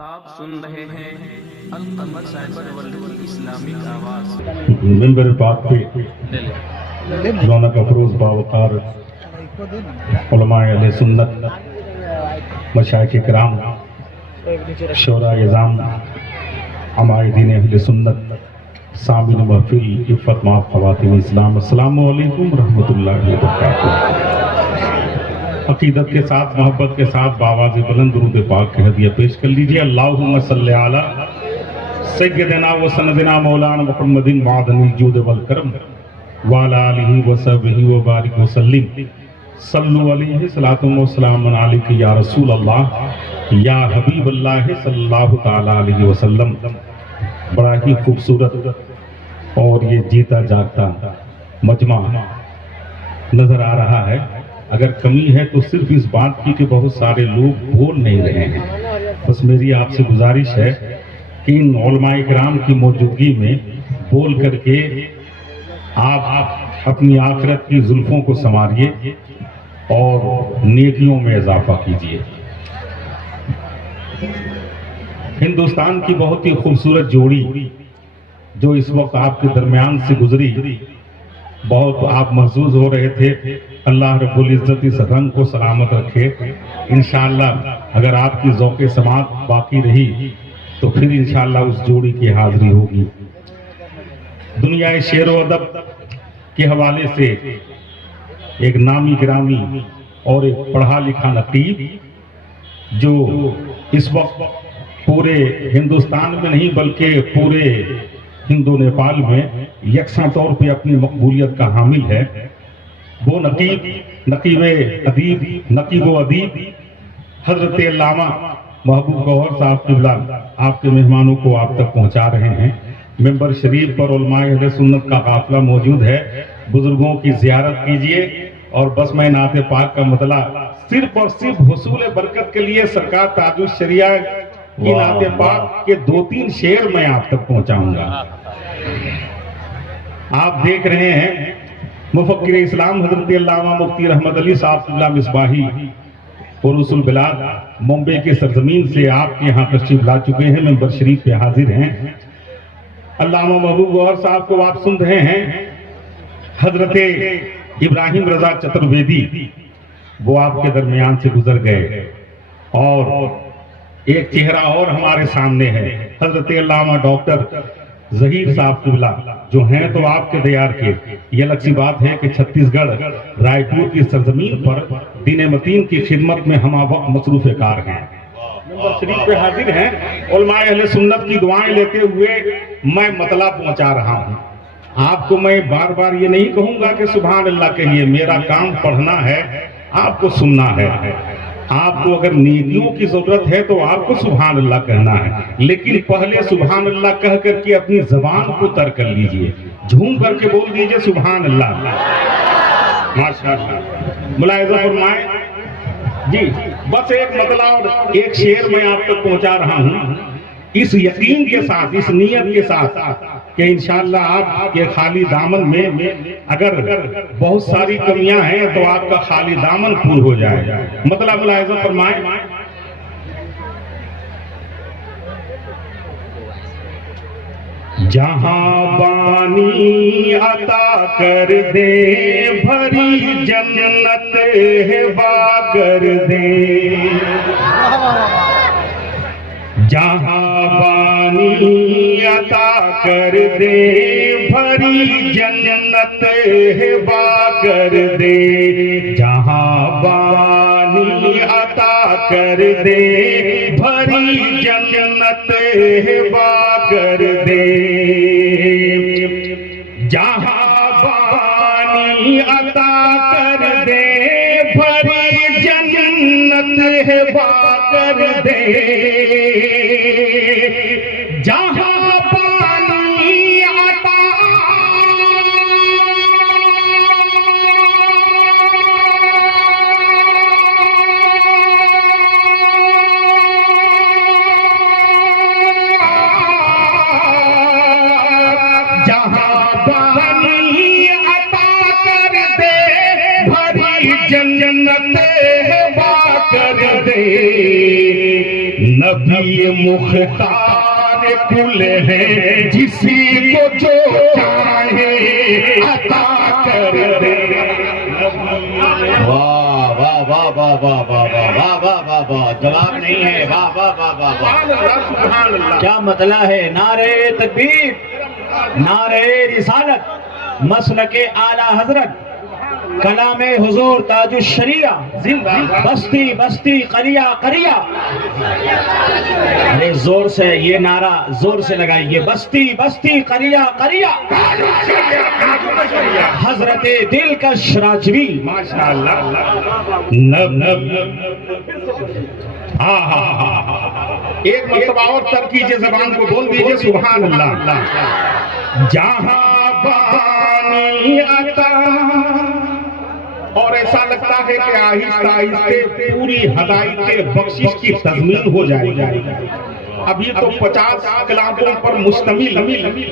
آپ سن رہے ہیں القمر سائبر ورلڈ کی اسلامک آواز۔ منبر پاک پہ رونق افروز باوقار علماء اہل سنت، مشائخ کرام، شورا اعظام، عمائدین اہل سنت، سامعین محفل، عفت مآب خواتین اسلام، السلام علیکم ورحمۃ اللہ وبرکاتہ۔ عقیدت کے ساتھ، محبت کے ساتھ بآواز بلند درود پاک کی ہدیہ پیش کر لیجئے۔ اللہم صلی علی سیدنا و سندنا مولانا محمد معدن الجود والکرم وعلی آلہ وصحبہ وبارک وسلم۔ صلو علیہ صلاۃ و سلام علیک یا رسول اللہ یا حبیب اللہ صلی اللہ تعالی علیہ وسلم۔ بڑا ہی خوبصورت اور یہ جیتا جاگتا مجمع نظر آ رہا ہے۔ اگر کمی ہے تو صرف اس بات کی کہ بہت سارے لوگ بول نہیں رہے ہیں۔ بس میری آپ سے گزارش ہے کہ ان علماء کرام کی موجودگی میں بول کر کے آپ اپنی آخرت کی زلفوں کو سنواریے اور نیکیوں میں اضافہ کیجیے۔ ہندوستان کی بہت ہی خوبصورت جوڑی جو اس وقت آپ کے درمیان سے گزری، بہت آپ محظوظ ہو رہے تھے۔ اللہ رب العزت اس رنگ کو سلامت رکھے۔ انشاءاللہ اگر آپ کی ذوق سماعت باقی رہی تو پھر انشاءاللہ اس جوڑی کی حاضری ہوگی۔ دنیا شعر و ادب کے حوالے سے ایک نامی گرامی اور ایک پڑھا لکھا نقیب جو اس وقت پورے ہندوستان میں نہیں بلکہ پورے ہندو نیپال میں یکساں طور پہ اپنی مقبولیت کا حامل ہے، وہ نقیب و ادیب حضرت علامہ محبوب گوہر صاحب قبلہ آپ کے مہمانوں کو آپ تک پہنچا رہے ہیں۔ ممبر شریف پر علماء اہل سنت کا قافلہ موجود ہے، بزرگوں کی زیارت کیجئے۔ اور بس میں نعت پاک کا مطلع صرف اور صرف حصول برکت کے لیے سرکار تاج الشریعہ کی نعت پاک کے 2-3 شعر میں آپ تک پہنچاؤں گا۔ آپ دیکھ رہے ہیں مفکر اسلام حضرت علامہ مفتی رحمت علی صاحب قبلہ مصباحی عروس البلاد ممبئی کے سرزمین سے آپ کے یہاں تشریف لا چکے ہیں، ممبر شریف پہ حاضر ہیں۔ علامہ محبوب گوہر صاحب کو آپ سن رہے ہیں، حضرت ابراہیم رضا چترویدی وہ آپ کے درمیان سے گزر گئے، اور ایک چہرہ اور ہمارے سامنے ہے، حضرت علامہ ڈاکٹر ظہیر صاحب قبلہ جو ہیں تو آپ کے دیار کے۔ یہ الگ سی بات ہے کہ چھتیس گڑھ رائے پور کی سرزمین پر دین متین کی خدمت میں ہم وقت مصروف کار ہیں۔ ممبر شریف پہ حاضر ہیں، علماء اہل سنت کی دعائیں لیتے ہوئے میں مطلع پہنچا رہا ہوں۔ آپ کو میں بار بار یہ نہیں کہوں گا کہ سبحان اللہ کہیے، میرا کام پڑھنا ہے، آپ کو سننا ہے۔ آپ کو اگر نیکیوں کی ضرورت ہے تو آپ کو سبحان اللہ کہنا ہے، لیکن پہلے سبحان اللہ کہہ کر کے اپنی زبان کو تر کر لیجئے، جھوم کر کے بول دیجئے سبحان اللہ۔ ماشاءاللہ ملاحظہ فرمائیں جی۔ بس ایک مطلع اور ایک شعر میں آپ تک پہنچا رہا ہوں، اس یقین کے ساتھ، اس نیت کے ساتھ کہ انشاءاللہ آپ کے خالی دامن میں اگر بہت ساری کمیاں ہیں تو آپ کا خالی دامن پور ہو جائے۔ مطلب ملاحظہ فرمائیں، جہاں بانی عطا کر دے بھری جنت ہبا کر دے، جہاں بانی عطا کر دے بھری جنت ہبا کر دے، جہاں بانی عطا کر دے بھری جنت ہبا کر دے، جہاں بانی عطا کر دے بھری جنت ہبا کر دے، جہاں پانی عطا جہاں پانی عطا کر دے بھری جنت ہبا کر دے، نبی مختار کل ہے جسی کو جو چاہے عطا کر دے. واہ واہ واہ واہ واہ واہ واہ واہ واہ واہ، جواب نہیں ہے. واہ واہ واہ واہ واہ، کیا مطلع ہے. نعرہ تکبیر، نعرہ رسالت، مسلک اعلی حضرت، کلام حضور تاج الشریعہ، بستی بستی قریہ قریہ. ارے زور سے یہ نعرہ زور سے لگائیے. بستی بستی قریہ قریہ، حضرت دلکش راجوی. ایک مرتبہ اور تر کیجئے، زبان کو بول دیجئے سبحان اللہ. جہاں بانی عطا، اور ایسا لگتا ہے کہ آہستہ آہستہ پوری ہدایت بخشش کی تضمین ہو جائے گی. اب یہ تو 50 کلاموں پر مشتمل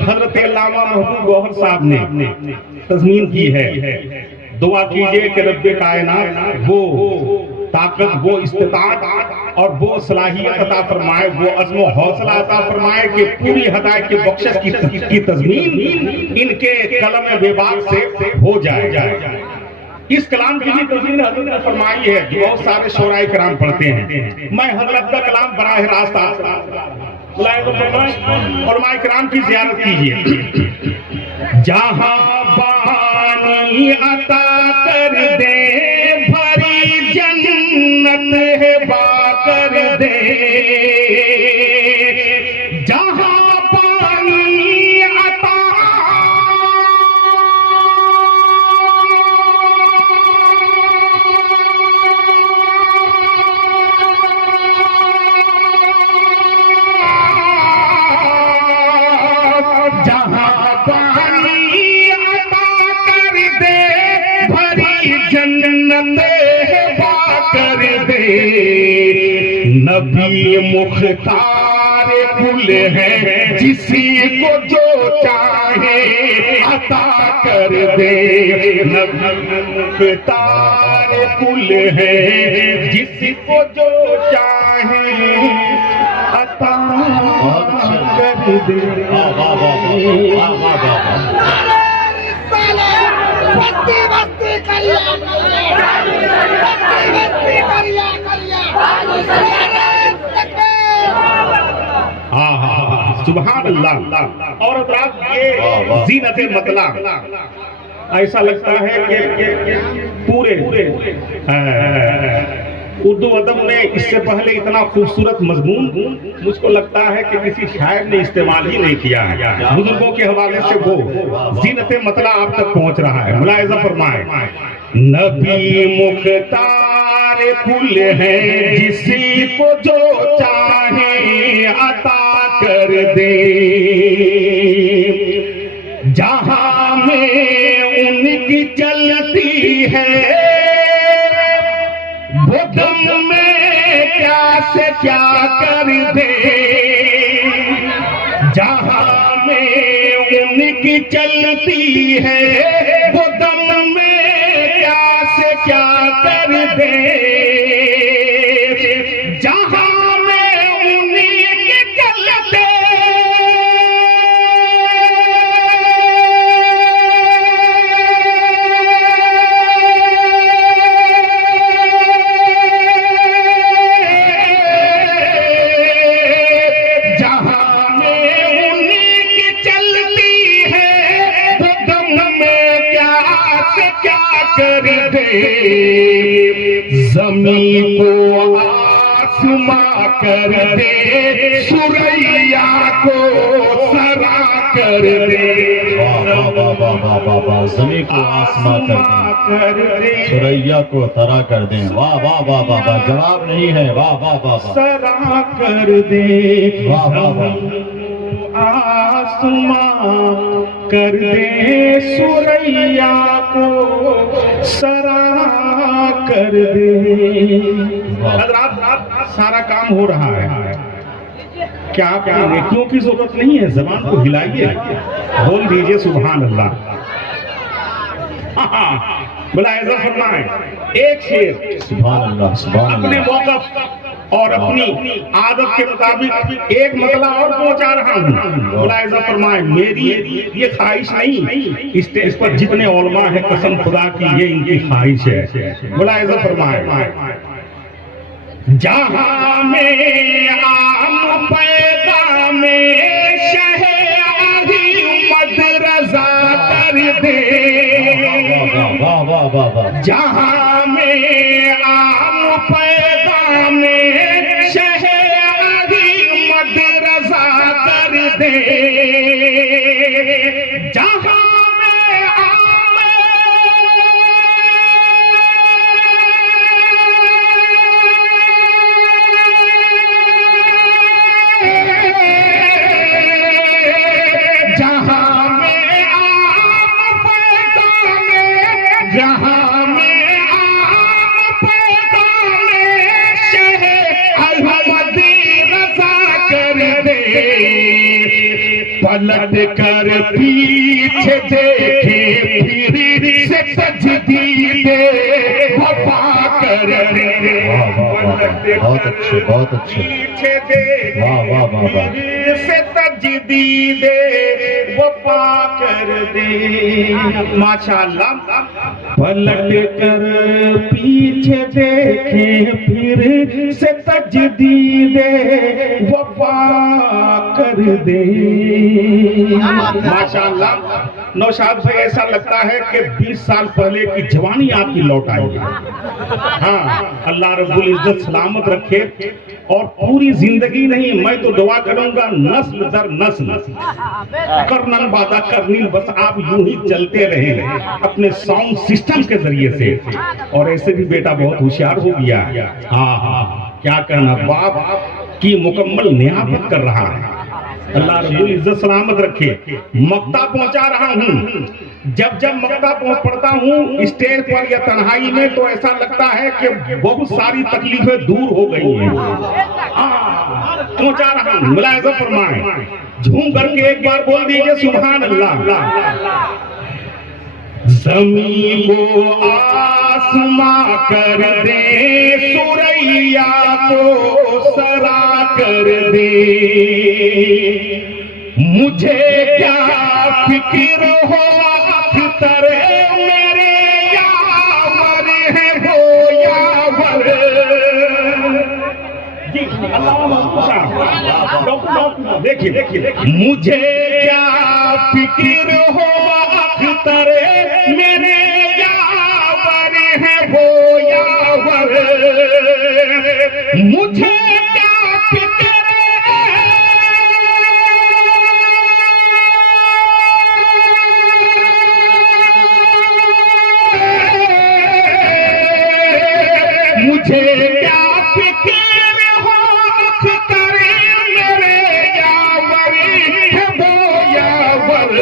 حضرت علامہ محبوب گوہر صاحب نے تضمین کی ہے. دعا کیجئے کہ رب کائنات وہ طاقت، وہ استطاعت اور وہ صلاحیت عطا فرمائے، وہ عزم و حوصلہ عطا فرمائے کہ پوری ہدایت کی بخشش کی تضمین ان کے قلم بے باک سے ہو جائے. اس کلام کی بھی تضمین حضرت نے فرمائی ہے جو بہت سارے شعراء کرام پڑھتے ہیں. میں حضرت کا کلام براہ راست علماء کرام کی زیارت کیجیے. جہاں بانی عطا کر دے بھری جنت ہے با کر دے. جہاں بانی عطا نبی مختار کل ہے جسی کو جو چاہے عطا کر دے. نبی مختار کل ہے جسی کو جو چاہے عطا کر دے. بستی بستی کریا سبحان اللہ. اور حضرات یہ زینت مطلع ایسا لگتا ہے کہ پورے اردو ادب میں اس سے پہلے اتنا خوبصورت مضمون مجھ کو لگتا ہے کہ کسی شاعر نے استعمال ہی نہیں کیا ہے. بزرگوں کے حوالے سے وہ زینت مطلع آپ تک پہنچ رہا ہے. ملاحظہ فرمائیں. نبی مختار کل ہے جسی کو جو چاہے عطا کر دے. جہاں میں ان کی چلتی ہے وہ دم میں کیا سے کیا کر دے. جہاں میں ان کی چلتی ہے وہ دم میں کیا سے کیا کر دے. جہاں میں ان کی چلتے کر دے. زمین کو آسماں کر دے، سریا کو سرا کر دے. زمین کو آسماں کر دے، سریا کو ترا کر دیں. واہ واہ واہ واہ واہ، جواب نہیں ہے. واہ واہ واہ واہ، سرا کر دے. واہ واہ واہ، آسماں کر دے، سریا کو سرا کر دے. حضرات سارا کام ہو رہا ہے. کیا آپ کو نیکیوں کی ضرورت نہیں ہے؟ زبان کو ہلائیے، بول دیجئے سبحان اللہ. ملاحظہ فرمائیں. ایک شعر سبحان اللہ سبحان اپنے اللہ. موقف اور اپنی عادت کے مطابق ایک مطلب اور پہنچا رہا ہوں. ملاحظہ فرمائیں میری یہ خواہش نہیں, اسٹیج پر جتنے علماء ہیں قسم خدا کی یہ ان کی خواہش ہے. ملاحظہ فرمائیں جہاں میں عام پیغام شہ احمد رضا کر دے, جہاں میں عام پیغام شہ احمد رضا کر دے, جہاں پلٹ کر پیچھے دیکھے پھر سے تجدید وفا کر دے, بہت اچھے بہت اچھے, پیچھے دیکھے پھر سے تجدید وفا کر دے. ماشاءاللہ پلٹ کر پیچھے دیکھے پھر سے تجدید وفا کر دے. ماشاءاللہ نوشاد بھائی ایسا لگتا ہے کہ 20 سال پہلے کی جوانی آپ کی لوٹ آئی ہے. ہاں اللہ رب العزت سلامت رکھے اور پوری زندگی نہیں, میں تو دعا کروں گا نسل در نسل, کرنن بادا کرنیل, بس آپ یوں ہی چلتے رہیں اپنے ساؤنڈ سسٹم کے ذریعے سے. اور ایسے بھی بیٹا بہت ہوشیار ہو گیا. ہاں کیا کہنا, باپ کی مکمل نیابت کر رہا ہے. اللہ رب العزت سلامت رکھے. مقطع پہنچا رہا ہوں. جب مقطع پڑھتا ہوں اسٹیج پر یا تنہائی میں تو ایسا لگتا ہے کہ بہت ساری تکلیفیں دور ہو گئی ہیں. پہنچا رہا ہوں. ملاحظہ فرمائیں, جھوم کر کے ایک بار بول دیجئے سبحان اللہ. زمین کو آسماں کر دے, سوریا کو سرا کر دے, مجھے کیا فکر ہو اختر میرے یاور ہے وہ یاور. دیکھیے مجھے کیا فکر ہو اختر میرے یاور ہے وہ یاور, مجھے کیا فکر مجھے کیا فکر ہو اختر میرے یاور ہے وہ یاور,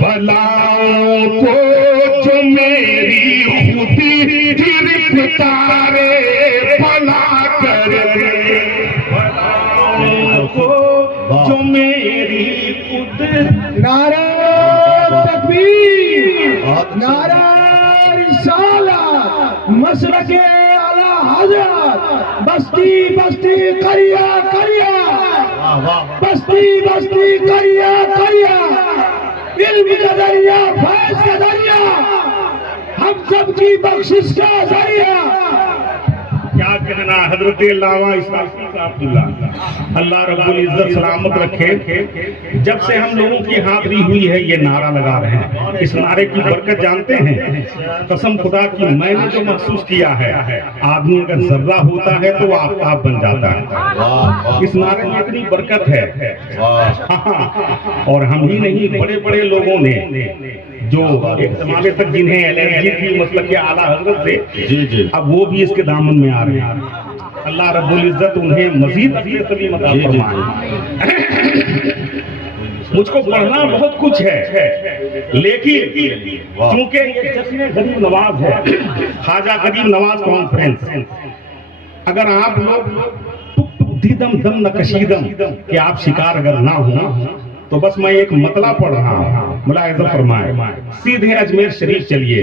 بلاؤں کو جو میری خودی گرفتارے بلا کر دے, بلاؤں کو جو میری خود. نعرہ تکبیر, نعرہ رسالت, مسلک اعلی حضرت, بستی بستی کریا کریا, بستی بستی کریا کریا, علم کا ذریعہ, فیض کا ذریعہ, ہم سب کی بخشش کا ذریعہ. کیا کہنا حضرت علامہ اسماعیل صاحب اللہ, اللہ رب العزت سلامت رکھے. جب سے ہم لوگوں کی حاضری ہوئی ہے یہ نعرہ لگا رہے ہیں. اس نعرے کی برکت جانتے ہیں, قسم خدا کی میں نے جو محسوس کیا ہے, آدمی اگر ذرہ ہوتا ہے تو وہ آفتاب بن جاتا ہے. اس نعرے میں اتنی برکت ہے. اور ہم ہی نہیں, بڑے بڑے لوگوں نے جو ایک زمانے تک جنہیں الرجی تھی مسلک کے اعلیٰ حضرت سے, اب وہ بھی اس کے دامن میں آ رہے ہیں. اللہ رب العزت انہیں مزید عطا فرمائے. مجھ کو پڑھنا بہت کچھ ہے لیکن چونکہ یہ جشن غریب نواز ہے, خواجہ غریب نواز کانفرنس, اگر آپ لوگ دیدم دم نہ کشیدم کہ آپ شکار اگر نہ ہوں تو بس میں ایک مطلع پڑھ رہا ہوں. ملاحظہ فرمائے, سیدھے اجمیر شریف چلیے,